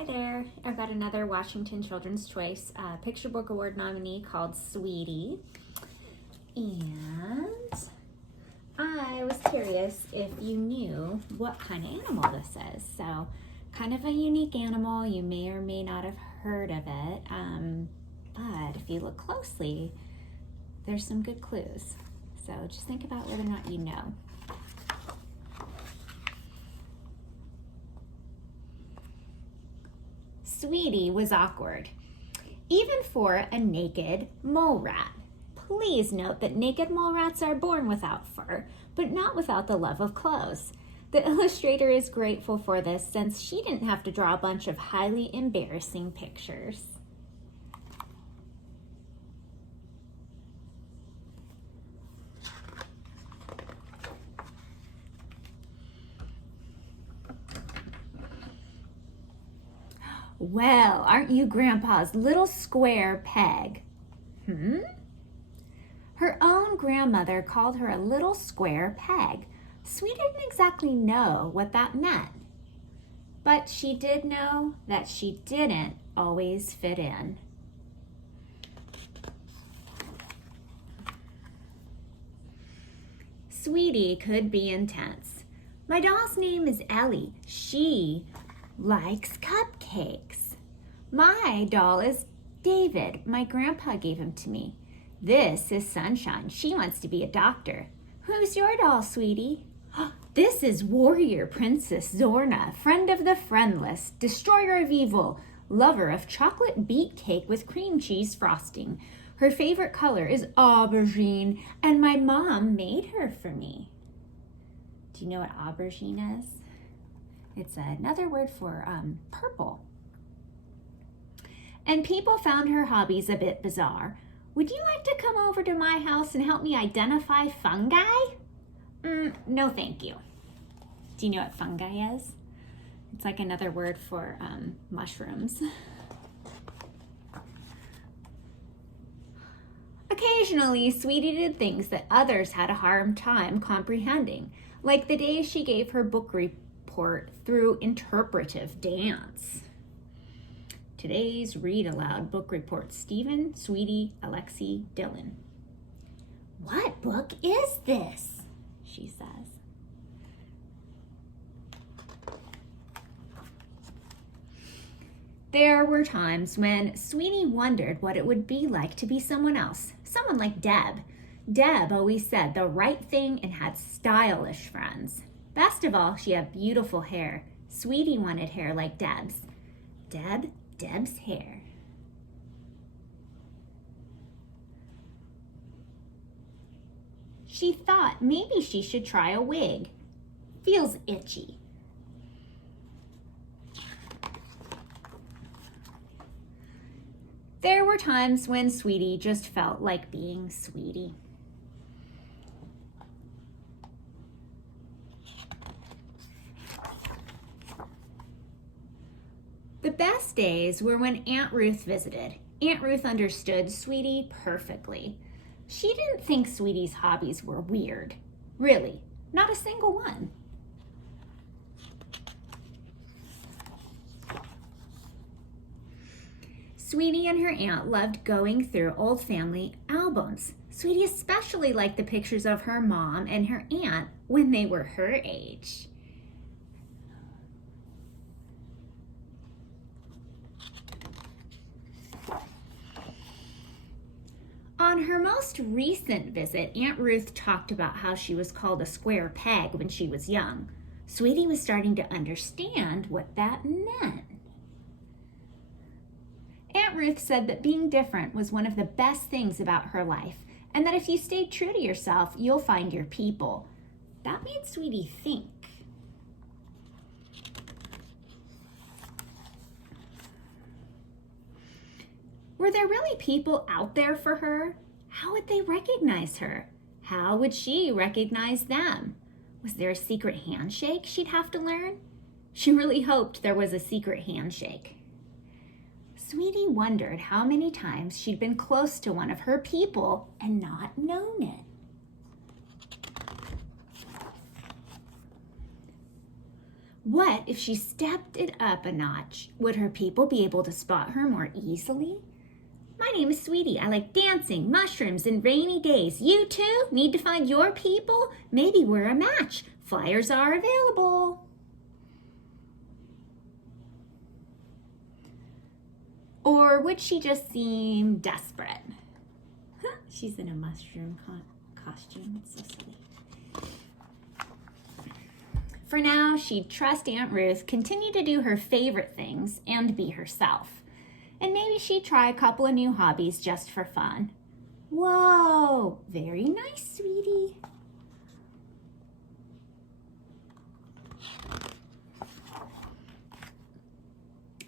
Hi there. I've got another Washington Children's Choice Picture Book Award nominee called Sweety. And I was curious if you knew what kind of animal this is. So, kind of a unique animal. You may or may not have heard of it. But if you look closely, there's some good clues. So just think about whether or not you know. Sweety was awkward, even for a naked mole rat. Please note that naked mole rats are born without fur, but not without the love of clothes. The illustrator is grateful for this since she didn't have to draw a bunch of highly embarrassing pictures. Well, aren't you Grandpa's little square peg? Her own grandmother called her a little square peg. Sweety didn't exactly know what that meant, but she did know that she didn't always fit in. Sweety could be intense. My doll's name is Ellie. She likes cupcakes. My doll is David. My grandpa gave him to me. This is Sunshine. She wants to be a doctor. Who's your doll, Sweety? This is Warrior Princess Zorna, friend of the friendless, destroyer of evil, lover of chocolate beet cake with cream cheese frosting. Her favorite color is aubergine, and my mom made her for me. Do you know what aubergine is? It's another word for purple. And people found her hobbies a bit bizarre. Would you like to come over to my house and help me identify fungi? No, thank you. Do you know what fungi is? It's like another word for mushrooms. Occasionally, Sweety did things that others had a hard time comprehending, like the day she gave her book report through interpretive dance. Today's read aloud book report, Stephen, Sweety, Alexi, Dylan. What book is this? She says. There were times when Sweety wondered what it would be like to be someone else, someone like Deb. Deb always said the right thing and had stylish friends. Best of all, she had beautiful hair. Sweety wanted hair like Deb's. Deb's hair. She thought maybe she should try a wig. Feels itchy. There were times when Sweety just felt like being Sweety. The best days were when Aunt Ruth visited. Aunt Ruth understood Sweety perfectly. She didn't think Sweety's hobbies were weird. Really, not a single one. Sweety and her aunt loved going through old family albums. Sweety especially liked the pictures of her mom and her aunt when they were her age. On her most recent visit, Aunt Ruth talked about how she was called a square peg when she was young. Sweety was starting to understand what that meant. Aunt Ruth said that being different was one of the best things about her life, and that if you stayed true to yourself, you'll find your people. That made Sweety think. Were there really people out there for her? How would they recognize her? How would she recognize them? Was there a secret handshake she'd have to learn? She really hoped there was a secret handshake. Sweety wondered how many times she'd been close to one of her people and not known it. What if she stepped it up a notch? Would her people be able to spot her more easily? My name is Sweety. I like dancing, mushrooms, and rainy days. You too? Need to find your people? Maybe we're a match. Flyers are available. Or would she just seem desperate? She's in a mushroom costume. It's so silly. For now, she'd trust Aunt Ruth, continue to do her favorite things, and be herself. And maybe she'd try a couple of new hobbies just for fun. Whoa, very nice, Sweety.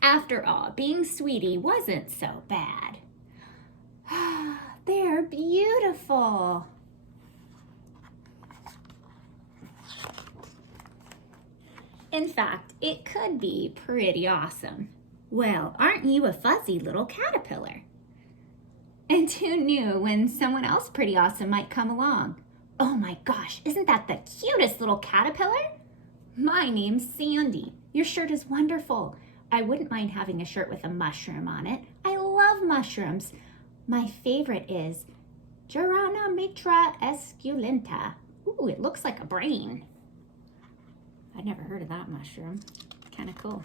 After all, being Sweety wasn't so bad. They're beautiful. In fact, it could be pretty awesome. Well, aren't you a fuzzy little caterpillar? And who knew when someone else pretty awesome might come along? Oh my gosh, isn't that the cutest little caterpillar? My name's Sandy. Your shirt is wonderful. I wouldn't mind having a shirt with a mushroom on it. I love mushrooms. My favorite is Mitra esculenta. Ooh, it looks like a brain. I'd never heard of that mushroom. Kind of cool.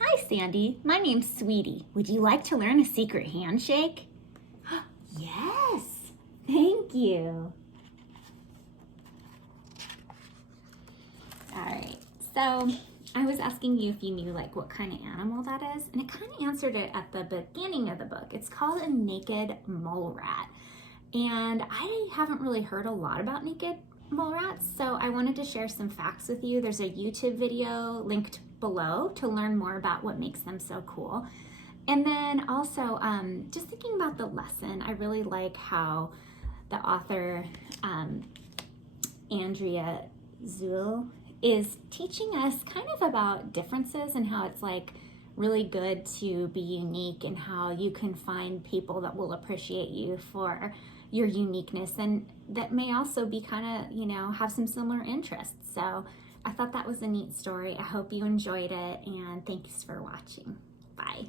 Hi, Sandy. My name's Sweety. Would you like to learn a secret handshake? Yes. Thank you. All right. So I was asking you if you knew like what kind of animal that is, and it kind of answered it at the beginning of the book. It's called a naked mole rat. And I haven't really heard a lot about naked mole rats, so I wanted to share some facts with you. There's a YouTube video linked below to learn more about what makes them so cool. And then also, just thinking about the lesson, I really like how the author, Andrea Zuhl, is teaching us kind of about differences and how it's like really good to be unique and how you can find people that will appreciate you for your uniqueness and that may also be kind of, you know, have some similar interests. So I thought that was a neat story. I hope you enjoyed it and thanks for watching. Bye.